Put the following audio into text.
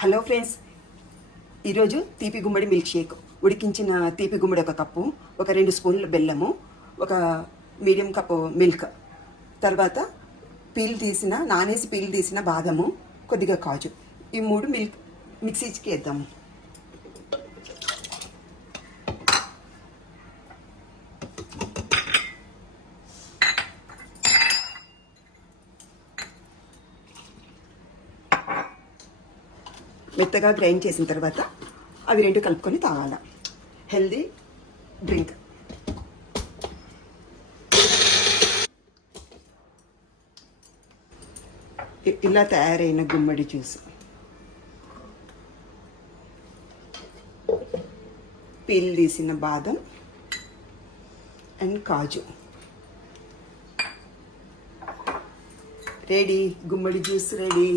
Hello friends, ఈరోజు తీపి గుమ్మడి milk shake. ఉడికించిన తీపి గుమ్మడి ఒక కప్పు, ఒక 2 స్పూన్ల బెల్లము, ఒక మీడియం కప్పు మిల్క్, తర్వాత నానేసి పీల్ తీసిన బాదము, కొద్దిగా కాజు, ఈ 3 మిక్సీకి వేద్దాము. మెత్తగా గ్రైండ్ చేసిన తర్వాత అవి 2 కలుపుకొని తాగాల. Healthy drink. ఇలా తయారైన గుమ్మడి జ్యూస్, పీల్ తీసిన బాదం and kaju ready. Gummadi juice ready.